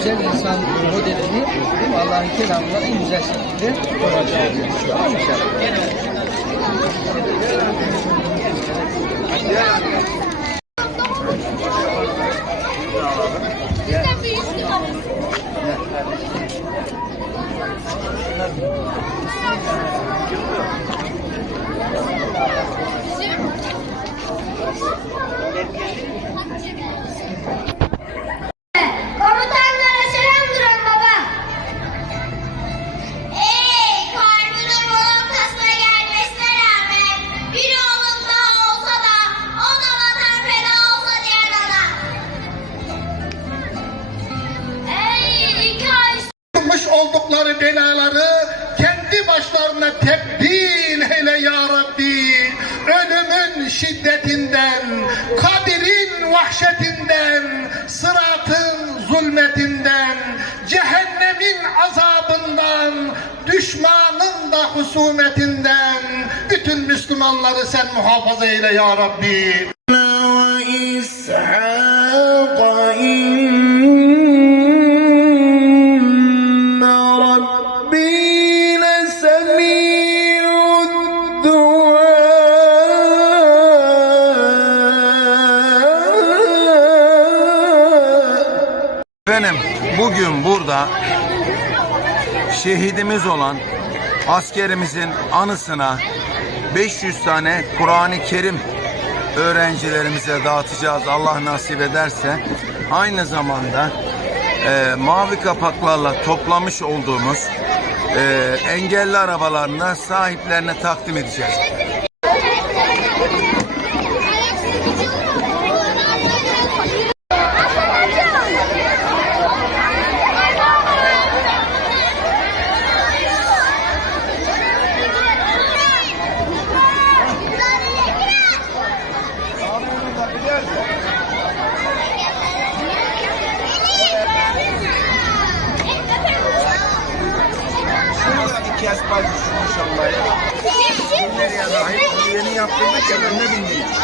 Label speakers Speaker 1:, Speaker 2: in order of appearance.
Speaker 1: güzel insan modelini Allah'ın kelamıyla en güzel şekilde konuşacağız. Tamam inşallah?
Speaker 2: oldukları belaları kendi başlarına tebdil eyle ya Rabbi. Ölümün şiddetinden, kabirin vahşetinden, sıratın zulmetinden, cehennemin azabından, düşmanın da husumetinden bütün Müslümanları sen muhafaza eyle ya Rabbi.
Speaker 3: Efendim bugün burada şehidimiz olan askerimizin anısına 500 tane Kur'an-ı Kerim öğrencilerimize dağıtacağız Allah nasip ederse. Aynı zamanda e, mavi kapaklarla toplamış olduğumuz e, engelli arabalarını sahiplerine takdim edeceğiz.
Speaker 4: ispat etsin inşallah ya. Nereye dahi yeni yaptırdık ya ben ne bilmiyorum.